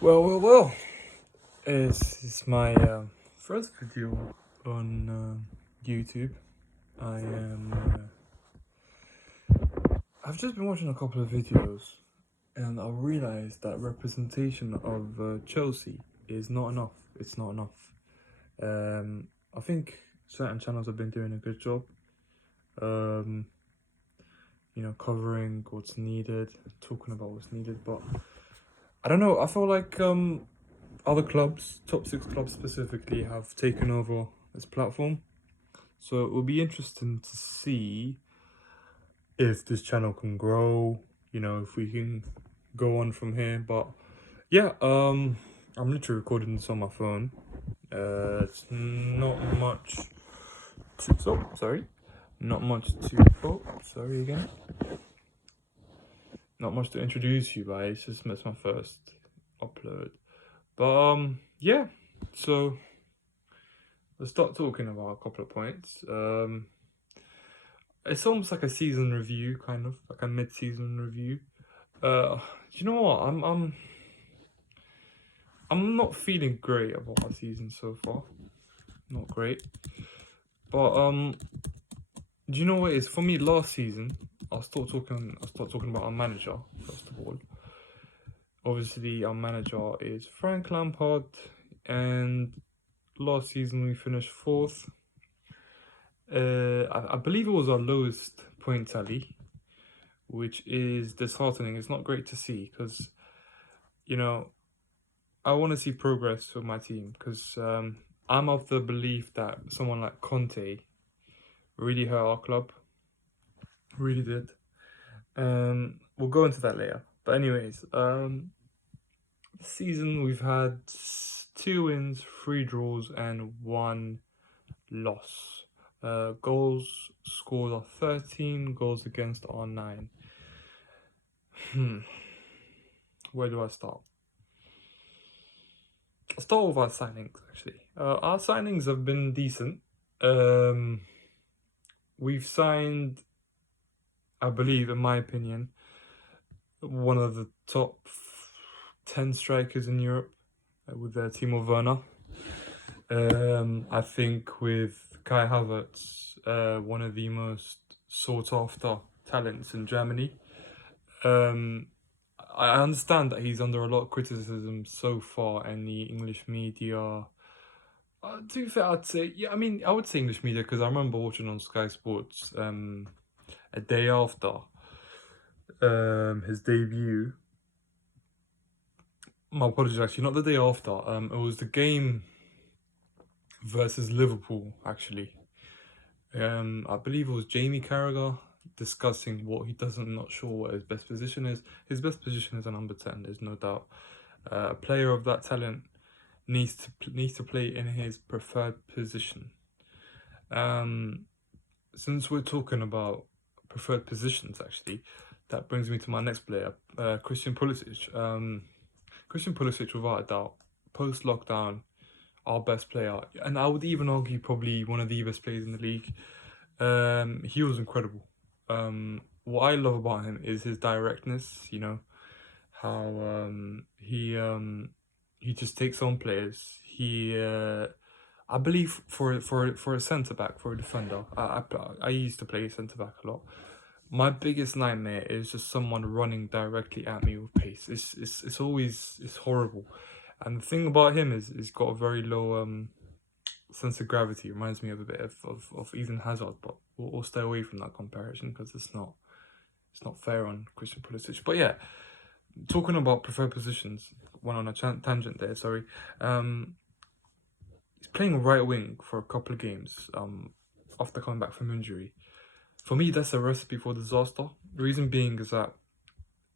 Well. It's my first video on YouTube. I've just been watching a couple of videos, and I realized that representation of Chelsea is not enough. It's not enough. I think certain channels have been doing a good job. Um, covering what's needed, talking about what's needed, but I don't know. I feel like other clubs, top six clubs specifically, have taken over this platform. So it will be interesting to see if this channel can grow, if we can go on from here. But yeah, I'm literally recording this on my phone. It's not much to, sorry. Not much to, sorry again. Not much to introduce you by, it's my first upload. But yeah, so let's start talking about a couple of points. It's almost like a season review, kind of like a mid-season review. Do you know what? I'm not feeling great about my season so far. Not great, but do you know what it is for me? Last season, I'll start talking about our manager first of all. Obviously, our manager is Frank Lampard, and last season we finished fourth. I believe it was our lowest point tally, which is disheartening. It's not great to see because, I want to see progress with my team because I'm of the belief that someone like Conte really hurt our club. Really did. We'll go into that later. But anyways, this season we've had 2 wins, 3 draws, and 1 loss. Goals scored are 13, goals against are 9. Where do I start? I'll start with our signings, actually. Our signings have been decent. We've signed, I believe, in my opinion, one of the top 10 strikers in Europe with Timo Verna. I think with Kai Havertz, one of the most sought after talents in Germany. I understand that he's under a lot of criticism so far in the English media. To be fair, I'd say, yeah, I would say English media because I remember watching on Sky Sports a day after his debut. My apologies, actually, not the day after. It was the game versus Liverpool, actually. I believe it was Jamie Carragher discussing what he doesn't, not sure what his best position is. His best position is a number 10, there's no doubt. A player of that talent needs to play in his preferred position. Since we're talking about preferred positions, actually, that brings me to my next player, Christian Pulisic. Christian Pulisic, without a doubt, post-lockdown, our best player, and I would even argue probably one of the best players in the league. He was incredible. What I love about him is his directness. How he just takes on players. I believe for a centre back, for a defender, I used to play centre back a lot. My biggest nightmare is just someone running directly at me with pace. It's always horrible. And the thing about him is he's got a very low sense of gravity. It reminds me of a bit of Eden Hazard, but we'll stay away from that comparison because it's not fair on Christian Pulisic. But yeah, talking about preferred positions, went on a tangent there. Sorry. He's playing right wing for a couple of games after coming back from injury. For me, that's a recipe for disaster. The reason being is that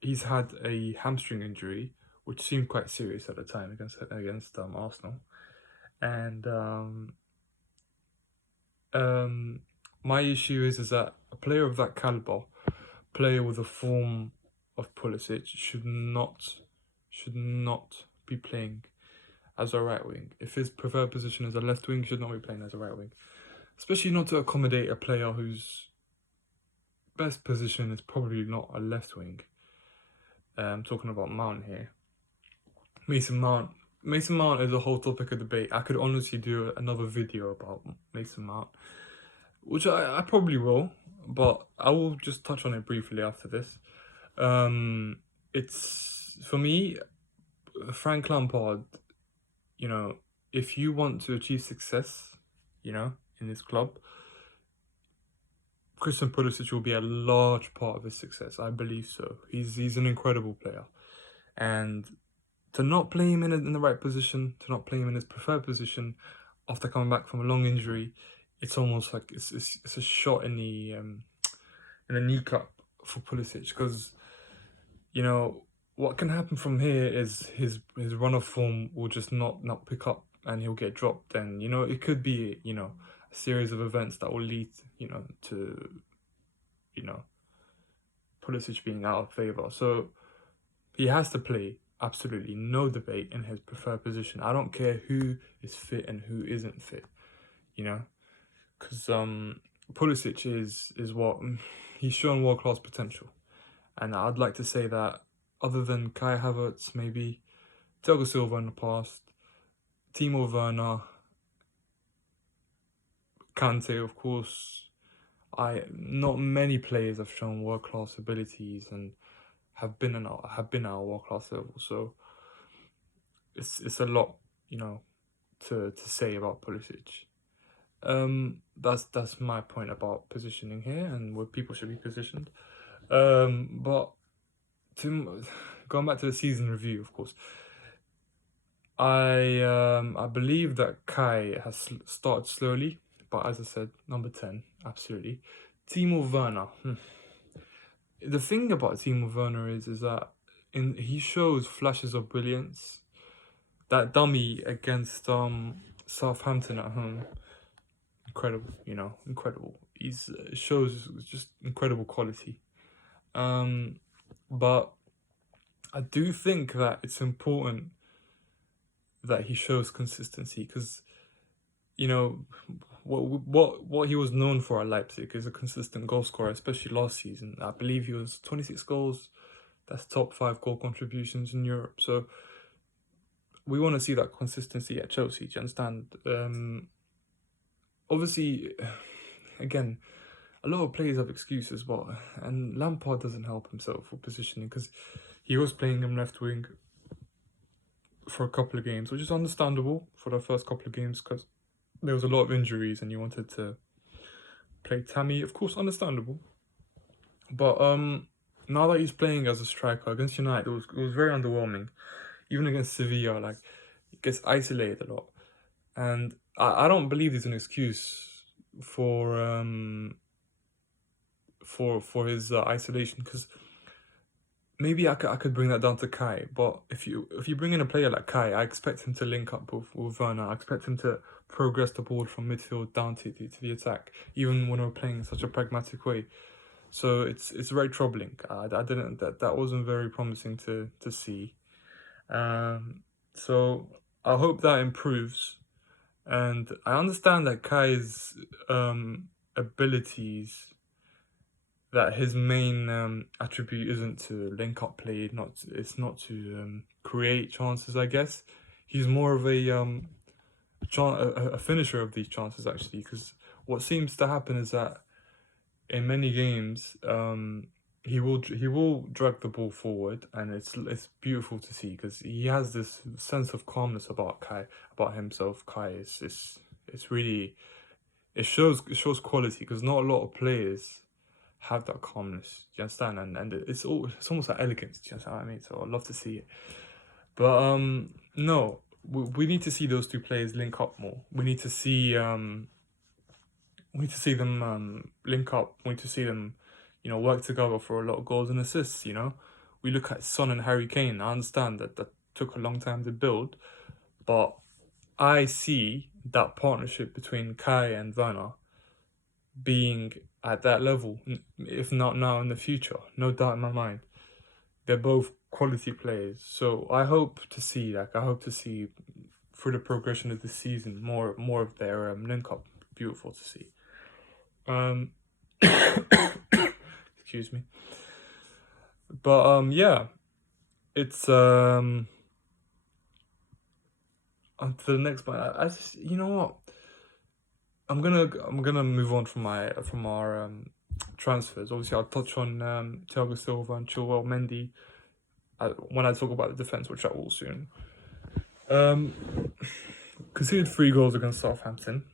he's had a hamstring injury, which seemed quite serious at the time against Arsenal, and my issue is that a player of that caliber, player with a form of Pulisic, should not be playing as a right wing. If his preferred position is a left wing, he should not be playing as a right wing, especially not to accommodate a player whose best position is probably not a left wing. I'm talking about Mount here. Mason Mount. Mason Mount is a whole topic of debate. I could honestly do another video about Mason Mount, which I probably will, but I will just touch on it briefly after this. It's for me, Frank Lampard. You know, if you want to achieve success, in this club, Christian Pulisic will be a large part of his success. I believe so. He's an incredible player, and to not play him in the right position, to not play him in his preferred position after coming back from a long injury, it's almost like it's a shot in the kneecap for Pulisic, because what can happen from here is his run of form will just not pick up and he'll get dropped. And it could be a series of events that will lead to Pulisic being out of favour. So he has to play, absolutely no debate, in his preferred position. I don't care who is fit and who isn't fit, because Pulisic is what he's shown world class potential, and I'd like to say that other than Kai Havertz, maybe Thiago Silva in the past, Timo Verna, Kante, of course, not many players have shown world class abilities and have been at a world class level. So it's a lot, to say about Pulisic. That's my point about positioning here and where people should be positioned. But going back to the season review, of course, I believe that Kai has started slowly, but as I said, number 10, absolutely. Timo Verna. The thing about Timo Werner is that he shows flashes of brilliance. That dummy against Southampton at home, incredible, incredible. He's shows just incredible quality. But I do think that it's important that he shows consistency, because what he was known for at Leipzig is a consistent goal scorer, especially last season. I believe he was 26 goals. That's top 5 goal contributions in Europe. So we want to see that consistency at Chelsea. Do you understand? Obviously, again, a lot of players have excuses, and Lampard doesn't help himself with positioning, because he was playing him left wing for a couple of games, which is understandable for the first couple of games, because there was a lot of injuries and you wanted to play Tammy, of course, understandable. But now that he's playing as a striker against United, it was very underwhelming. Even against Sevilla, like, he gets isolated a lot, and I don't believe there's an excuse for his isolation, because maybe I could bring that down to Kai, but if you bring in a player like Kai, I expect him to link up with Werner. I expect him to progress the ball from midfield down to the attack, even when we're playing in such a pragmatic way. So it's very troubling. That wasn't very promising to see. So I hope that improves, and I understand that Kai's abilities, that his main attribute isn't to link up play, it's not to create chances. I guess he's more of a finisher of these chances, actually, because what seems to happen is that in many games he will drag the ball forward, and it's beautiful to see, because he has this sense of calmness about himself. Kai is it's really, it shows quality, because not a lot of players have that calmness. Do you understand? And it's almost like elegance. Do you understand what I mean? So I'd love to see it. But no, we need to see those two players link up more. We need to see them link up. We need to see them, work together for a lot of goals and assists. We look at Son and Harry Kane. I understand that took a long time to build, but I see that partnership between Kai and Werner being at that level, if not now, in the future. No doubt in my mind. They're both quality players. So I hope to see through the progression of the season more of their link up. Beautiful to see. Excuse me. But yeah, it's on to the next one. I just, you know what? I'm gonna move on from our transfers. Obviously, I'll touch on Thiago Silva and Chilwell Mendy when I talk about the defense, which I will soon. Conceded 3 goals against Southampton,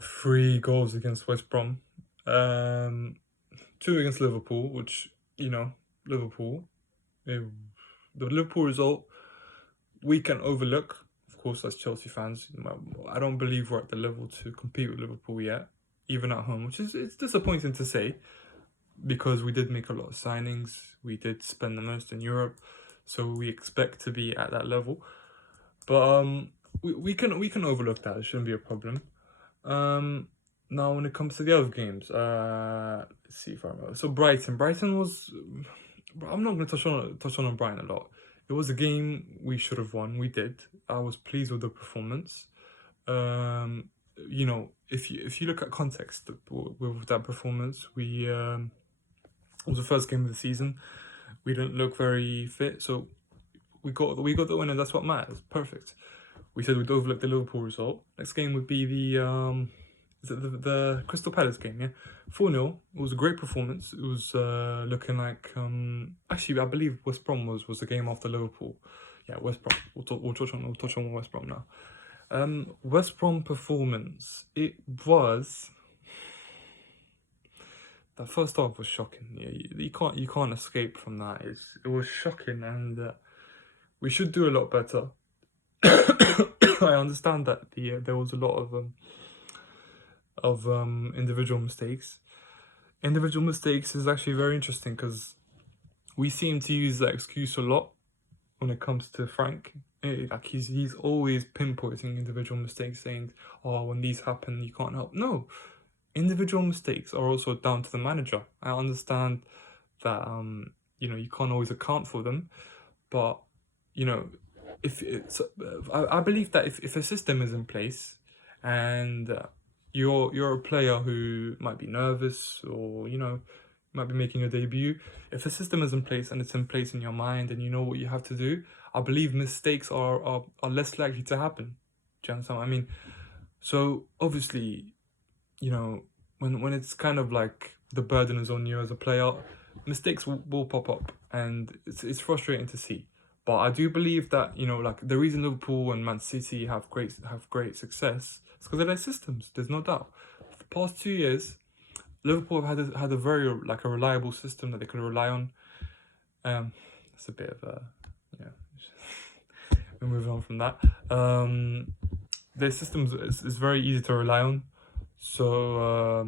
3 goals against West Brom, 2 against Liverpool, which, Liverpool, the Liverpool result we can overlook, of course, as Chelsea fans. I don't believe we're at the level to compete with Liverpool yet, even at home, which is it's disappointing to say because we did make a lot of signings, we did spend the most in Europe, so we expect to be at that level. But we can overlook that. It shouldn't be a problem. Now when it comes to the other games, let's see if I remember. So Brighton was. I'm not going to touch on Brighton a lot. It was a game we should have won. We did. I was pleased with the performance. If you look at context with that performance, it was the first game of the season. We didn't look very fit, so we got the win, and that's what matters. Perfect. We said we'd overlook the Liverpool result. Next game would be the Crystal Palace game, yeah? 4-0. It was a great performance. It was looking like... actually, I believe West Brom was the game after Liverpool. Yeah, West Brom. We'll touch on West Brom now. West Brom performance. It was... That first half was shocking. Yeah, you can't escape from that. It was shocking, and we should do a lot better. I understand that there was a lot of individual mistakes. Individual mistakes is actually very interesting because we seem to use that excuse a lot when it comes to Frank. Like he's always pinpointing individual mistakes, saying, "Oh, when these happen, you can't help." No, individual mistakes are also down to the manager. I understand that you can't always account for them, but if it's, I believe that if a system is in place and you're a player who might be nervous or might be making a debut, if a system is in place and it's in place in your mind and you know what you have to do, I believe mistakes are less likely to happen. Do you understand what I mean? So obviously, when it's kind of like the burden is on you as a player, mistakes will pop up, and it's frustrating to see. But I do believe that like the reason Liverpool and Man City have great success is because of their systems. There's no doubt. For the past 2 years, Liverpool have had a very a reliable system that they can rely on. It's a bit of a we're moving on from that. Their systems is very easy to rely on. So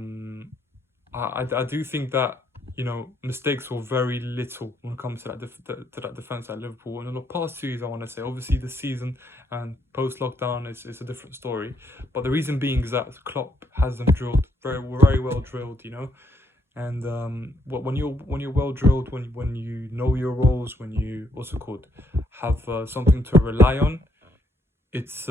I do think that mistakes were very little when it comes to that defense at Liverpool. And in the past 2 years, I want to say, obviously this season and post lockdown is a different story. But the reason being is that Klopp has them drilled very well drilled, And when you're well drilled, when you know your roles, when you have something to rely on, it's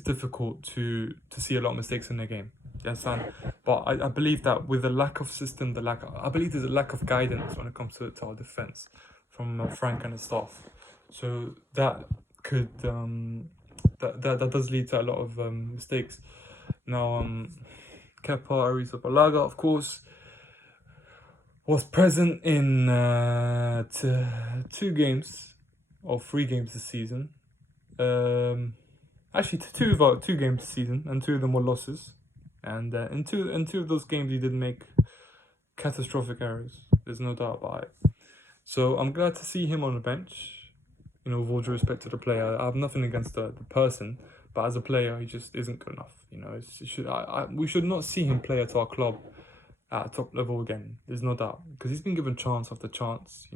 difficult to see a lot of mistakes in the game. You understand? But I believe that with the lack of system, I believe there's a lack of guidance when it comes to our defense from Frank and his staff. So that could that does lead to a lot of mistakes. Now, Kepa Arrizabalaga, of course, was present in 2 games or 3 games this season. Actually, 2 games this season, and 2 of them were losses. And in two of those games, he did make catastrophic errors. There's no doubt about it. So I'm glad to see him on the bench. With all due respect to the player, I have nothing against the person, but as a player, he just isn't good enough. We should not see him play at our club at a top level again. There's no doubt, because he's been given chance after chance.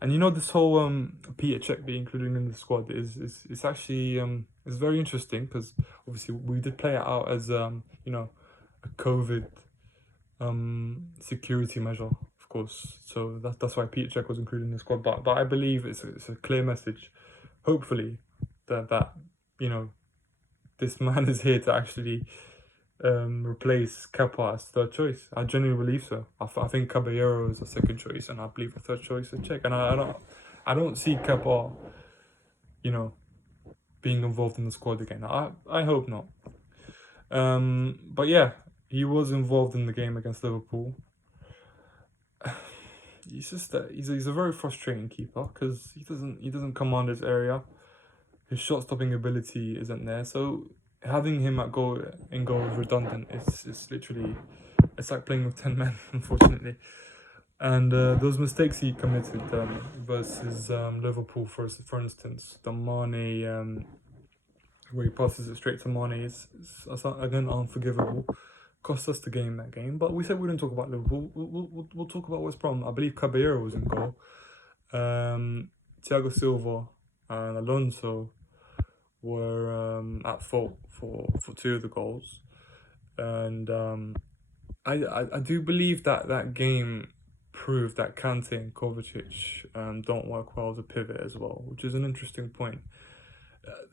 And this whole Peter Cech being included in the squad is actually is very interesting, because obviously we did play it out as a COVID security measure, of course. So that's why Peter Cech was included in the squad. But I believe it's a clear message, hopefully, that this man is here to actually replace Kepa as third choice. I genuinely believe so. I think Caballero is a second choice, and I believe a third choice is Cech. And I don't see Kepa, being involved in the squad again. I hope not. But yeah, he was involved in the game against Liverpool. He's just he's a very frustrating keeper because he doesn't command his area. His shot stopping ability isn't there, so having him at goal is redundant. It's literally it's like playing with 10 men, unfortunately. And those mistakes he committed versus Liverpool, for instance, the Mane where he passes it straight to Mane is again unforgivable. Cost us the game that game, but we said we wouldn't talk about Liverpool. We'll talk about West Brom. I believe Caballero was in goal. Thiago Silva and Alonso were at fault for two of the goals, and I do believe that game proved that Kante and Kovacic don't work well as a pivot as well, which is an interesting point.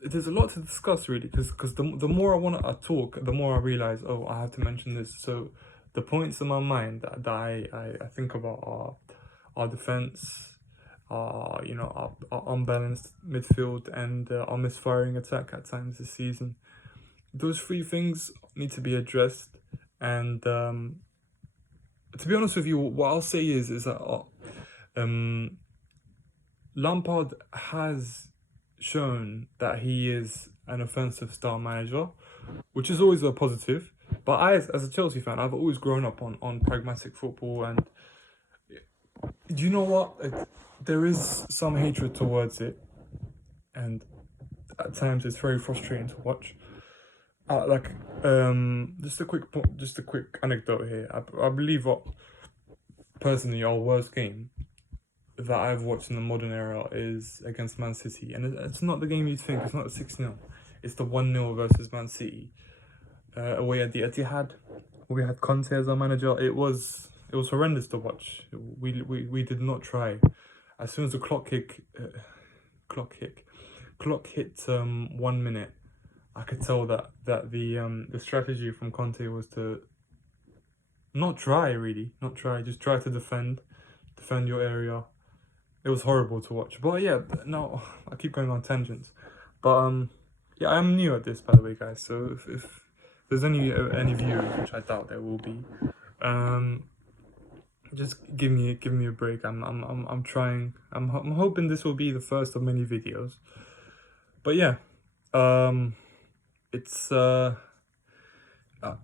There's a lot to discuss really, because the more I want to talk, the more I realize, oh, I have to mention this. So the points in my mind that I think about are our defense, our unbalanced midfield, and our misfiring attack at times this season. Those three things need to be addressed, and to be honest with you, what I'll say is that Lampard has shown that he is an offensive style manager, which is always a positive. But I, as a Chelsea fan, I've always grown up on pragmatic football, and do you know what? There is some hatred towards it, and at times it's very frustrating to watch. Just a quick anecdote here. I believe personally our worst game that I've watched in the modern era is against Man City, and it's not the game you'd think. It's not a 6-0. It's the 1-0 versus Man City away at the Etihad. We had Conte as our manager. It was horrendous to watch. We did not try. As soon as the clock hit 1 minute, I could tell that the strategy from Conte was to not try, just try to defend your area. It was horrible to watch. But yeah, no, I keep going on tangents. But yeah, I'm new at this, by the way, guys. So if there's any viewers, which I doubt there will be, just give me a break. I'm trying. I'm hoping this will be the first of many videos. But yeah, it's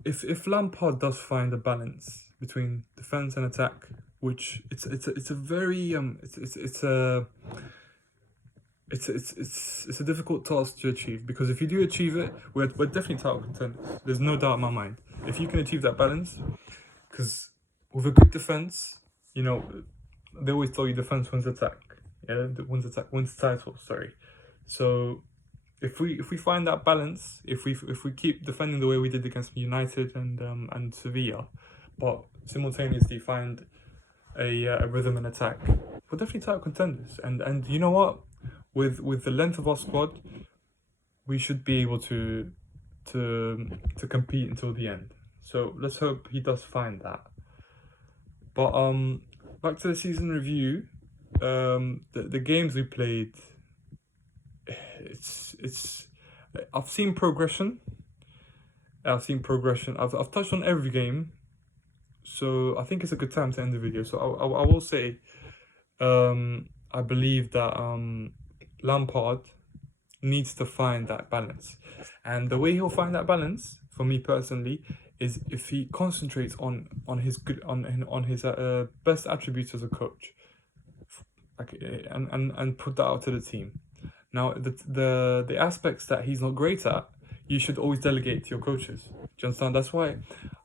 if Lampard does find a balance between defense and attack, which it's a very it's a difficult task to achieve, because if you do achieve it, we're definitely title contenders. There's no doubt in my mind. If you can achieve that balance, because with a good defense, they always tell you defense wins attack. Yeah, wins title. Sorry. So if we find that balance, if we keep defending the way we did against United and Sevilla, but simultaneously find a rhythm and attack, we're definitely title contenders. And you know what? With the length of our squad, we should be able to compete until the end. So let's hope he does find that. But back to the season review. The games we played, I've seen progression. I've touched on every game, so I think it's a good time to end the video. So I will say, I believe that Lampard needs to find that balance, and the way he'll find that balance, for me personally, is if he concentrates on his best attributes as a coach, and put that out to the team. Now, the aspects that he's not great at, you should always delegate to your coaches. Do you understand? That's why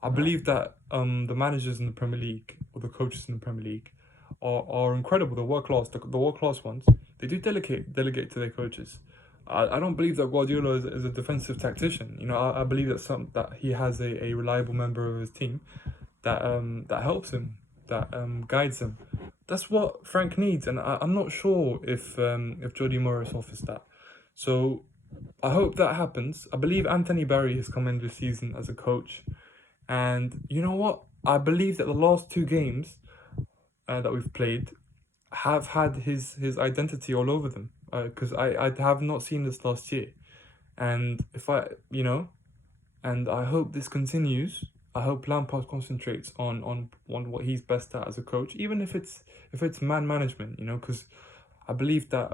I believe that the managers in the Premier League, or the coaches in the Premier League, are incredible. The world class ones. They do delegate to their coaches. I don't believe that Guardiola is a defensive tactician. I believe that he has a reliable member of his team that helps him, that guides him. That's what Frank needs, and I'm not sure if Jody Morris offers that. So I hope that happens. I believe Anthony Barry has come in this season as a coach, and you know what? I believe that the last two games that we've played have had his identity all over them. Because I have not seen this last year. And and I hope this continues. I hope Lampard concentrates on what he's best at as a coach, even if it's man management, because I believe that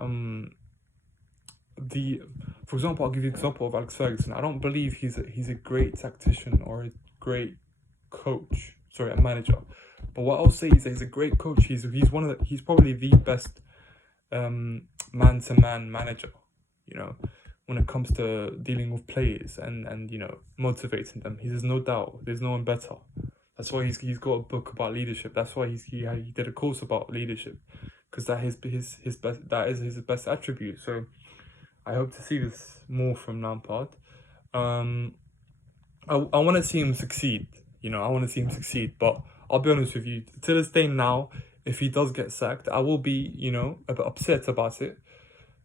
the for example, I'll give you an example of Alex Ferguson. I don't believe he's a great tactician or a great coach, sorry, a manager. But what I'll say is that he's a great coach. He's probably the best man to man manager, when it comes to dealing with players and motivating them. There's no doubt. There's no one better. That's why he's got a book about leadership. That's why he did a course about leadership, because his best, that is his best attribute. So I hope to see this more from Lampard. I want to see him succeed. I want to see him succeed. But I'll be honest with you. To this day now, if he does get sacked, I will be a bit upset about it.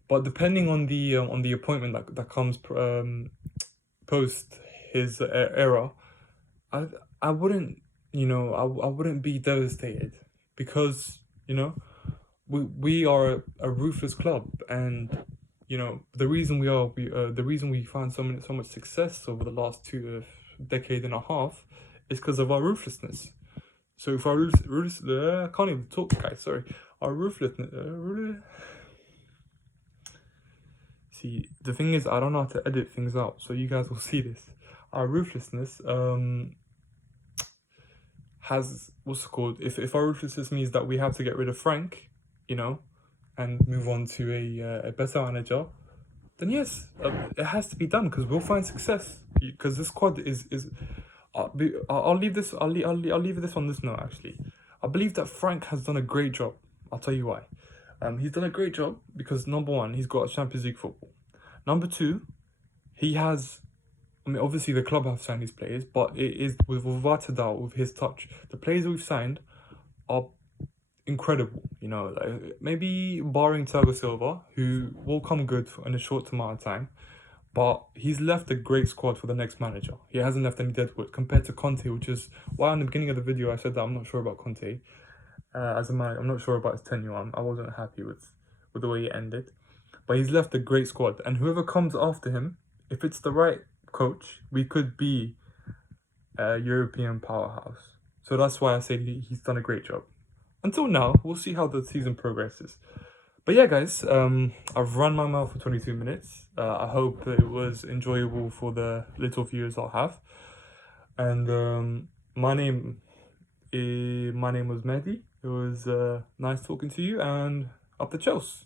But depending on the appointment that comes post his era, I wouldn't I wouldn't be devastated, because we are a ruthless club, and the reason the reason we found so much success over the last decade and a half is because of our ruthlessness. So if our I can't even talk, guys. Sorry, our ruthlessness. See, the thing is, I don't know how to edit things out, so you guys will see this. Our ruthlessness has, what's it called? If our ruthlessness means that we have to get rid of Frank, and move on to a better manager, then yes, it has to be done, because we'll find success. Because this squad is I'll leave this. I'll leave this on this note. Actually, I believe that Frank has done a great job. I'll tell you why. He's done a great job because, number one, he's got a Champions League football. Number two, he has. I mean, obviously the club have signed these players, but it is without a doubt, with his touch. The players we've signed are incredible. Maybe barring Thiago Silva, who will come good in a short amount of time. But he's left a great squad for the next manager. He hasn't left any deadwood compared to Conte, which is why in the beginning of the video I said that I'm not sure about Conte as a manager. I'm not sure about his tenure. I wasn't happy with the way it ended. But he's left a great squad. And whoever comes after him, if it's the right coach, we could be a European powerhouse. So that's why I say he's done a great job. Until now, we'll see how the season progresses. But yeah, guys, I've run my mouth for 22 minutes. I hope it was enjoyable for the little viewers I'll have. And my name was Mehdi. It was nice talking to you, and up the Chelsea.